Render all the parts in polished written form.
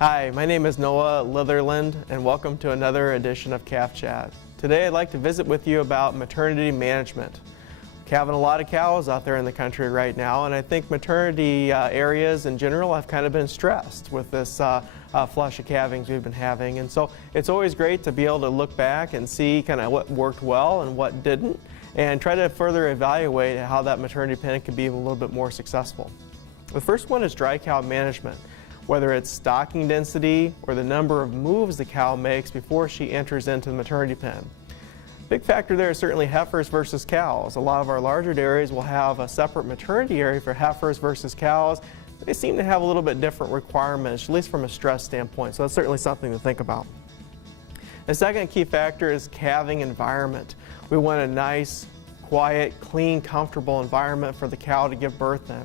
Hi, my name is Noah Litherland, and welcome to another edition of Calf Chat. Today I'd like to visit with you about maternity management. We're having a lot of cows out there in the country right now, and I think maternity areas in general have kind of been stressed with this flush of calvings we've been having. And so it's always great to be able to look back and see kind of what worked well and what didn't, and try to further evaluate how that maternity pen could be a little bit more successful. The first one is dry cow management. Whether it's stocking density or the number of moves the cow makes before she enters into the maternity pen. Big factor there is certainly heifers versus cows. A lot of our larger dairies will have a separate maternity area for heifers versus cows. They seem to have a little bit different requirements, at least from a stress standpoint, so that's certainly something to think about. The second key factor is calving environment. We want a nice, quiet, clean, comfortable environment for the cow to give birth in.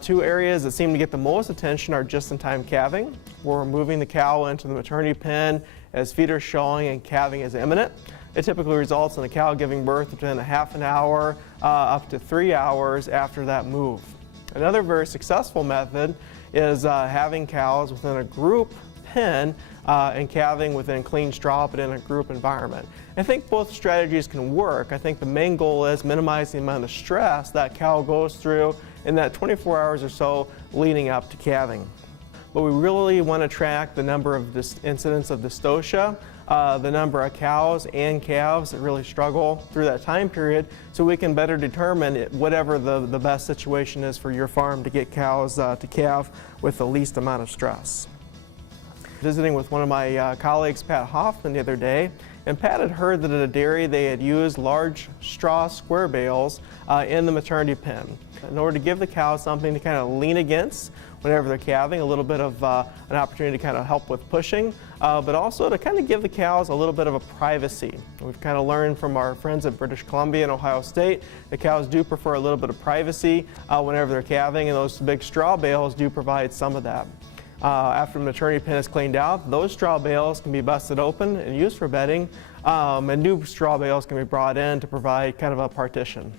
Two areas that seem to get the most attention are just-in-time calving. We're moving the cow into the maternity pen as feeders showing and calving is imminent. It typically results in the cow giving birth within a half an hour up to 3 hours after that move. Another very successful method is having cows within a group pen and calving within clean straw but in a group environment. I think both strategies can work. I think the main goal is minimizing the amount of stress that cow goes through in that 24 hours or so leading up to calving. But we really want to track the number of incidents of dystocia, the number of cows and calves that really struggle through that time period, so we can better determine whatever the best situation is for your farm to get cows to calve with the least amount of stress. Visiting with one of my colleagues, Pat Hoffman, the other day, and Pat had heard that at a dairy they had used large straw square bales in the maternity pen in order to give the cow something to kind of lean against whenever they're calving, a little bit of an opportunity to kind of help with pushing, but also to kind of give the cows a little bit of a privacy. We've kind of learned from our friends at British Columbia and Ohio State that cows do prefer a little bit of privacy whenever they're calving, and those big straw bales do provide some of that. After the maternity pen is cleaned out, those straw bales can be busted open and used for bedding, and new straw bales can be brought in to provide kind of a partition.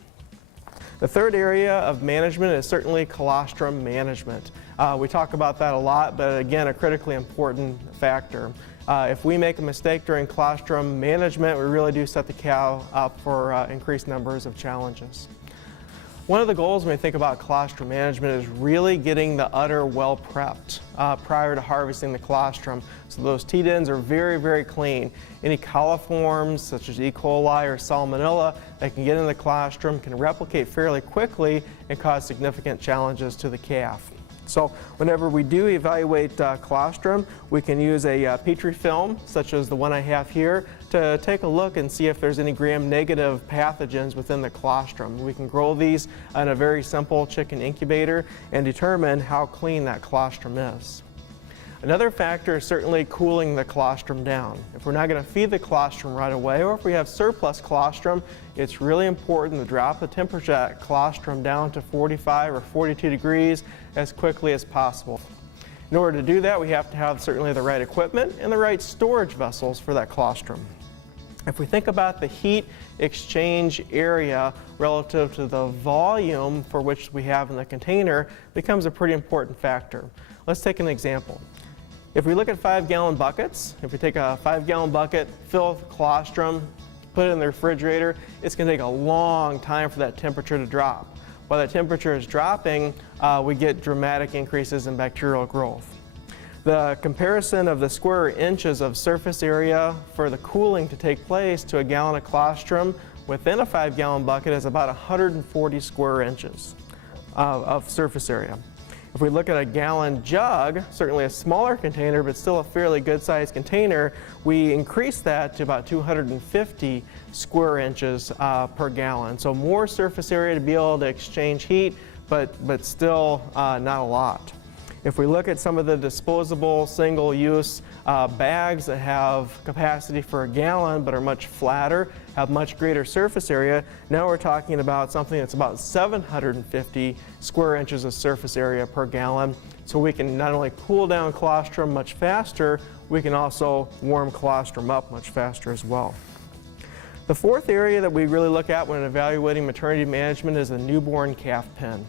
The third area of management is certainly colostrum management. We talk about that a lot, but again, a critically important factor. If we make a mistake during colostrum management, we really do set the cow up for increased numbers of challenges. One of the goals when we think about colostrum management is really getting the udder well prepped prior to harvesting the colostrum. So those teat ends are very, very clean. Any coliforms such as E. coli or salmonella that can get in the colostrum can replicate fairly quickly and cause significant challenges to the calf. So whenever we do evaluate colostrum, we can use a Petri film, such as the one I have here, to take a look and see if there's any gram-negative pathogens within the colostrum. We can grow these in a very simple chicken incubator and determine how clean that colostrum is. Another factor is certainly cooling the colostrum down. If we're not going to feed the colostrum right away, or if we have surplus colostrum, it's really important to drop the temperature of that colostrum down to 45 or 42 degrees as quickly as possible. In order to do that, we have to have certainly the right equipment and the right storage vessels for that colostrum. If we think about the heat exchange area relative to the volume for which we have in the container, it becomes a pretty important factor. Let's take an example. If we look at 5-gallon buckets, if we take a 5-gallon bucket, fill it with colostrum, put it in the refrigerator, it's going to take a long time for that temperature to drop. While that temperature is dropping, we get dramatic increases in bacterial growth. The comparison of the square inches of surface area for the cooling to take place to a gallon of colostrum within a 5-gallon bucket is about 140 square inches of surface area. If we look at a gallon jug, certainly a smaller container, but still a fairly good-sized container, we increase that to about 250 square inches per gallon. So more surface area to be able to exchange heat, but still not a lot. If we look at some of the disposable single-use bags that have capacity for a gallon but are much flatter, have much greater surface area, now we're talking about something that's about 750 square inches of surface area per gallon. So we can not only cool down colostrum much faster, we can also warm colostrum up much faster as well. The fourth area that we really look at when evaluating maternity management is a newborn calf pen.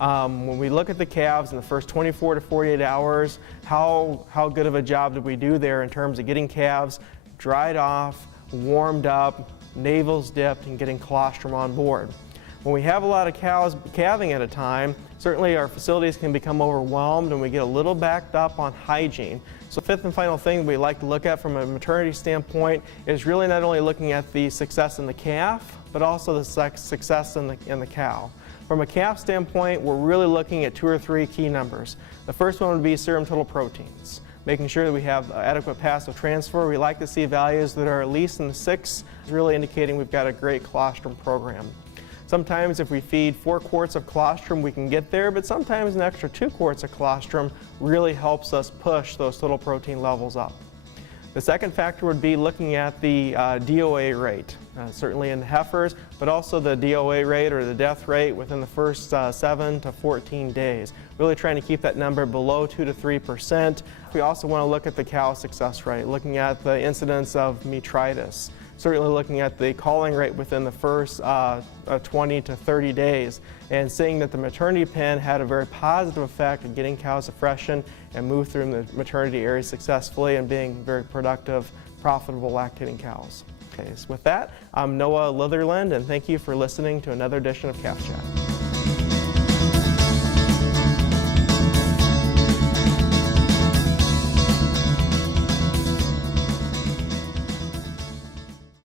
When we look at the calves in the first 24 to 48 hours, how good of a job did we do there in terms of getting calves dried off, warmed up, navels dipped, and getting colostrum on board. When we have a lot of cows calving at a time, certainly our facilities can become overwhelmed and we get a little backed up on hygiene. So fifth and final thing we like to look at from a maternity standpoint is really not only looking at the success in the calf, but also the success in the cow. From a calf standpoint, we're really looking at 2 or 3 key numbers. The first one would be serum total proteins, making sure that we have adequate passive transfer. We like to see values that are at least in the 6, really indicating we've got a great colostrum program. Sometimes if we feed 4 quarts of colostrum, we can get there, but sometimes an extra 2 quarts of colostrum really helps us push those total protein levels up. The second factor would be looking at the DOA rate, certainly in heifers, but also the DOA rate or the death rate within the first 7 to 14 days. Really trying to keep that number below 2 to 3%. We also want to look at the cow success rate, looking at the incidence of metritis. Certainly looking at the calling rate within the first 20 to 30 days and seeing that the maternity pen had a very positive effect in getting cows to freshen and move through the maternity area successfully and being very productive, profitable lactating cows. Okay, so with that, I'm Noah Litherland, and thank you for listening to another edition of Calf Chat.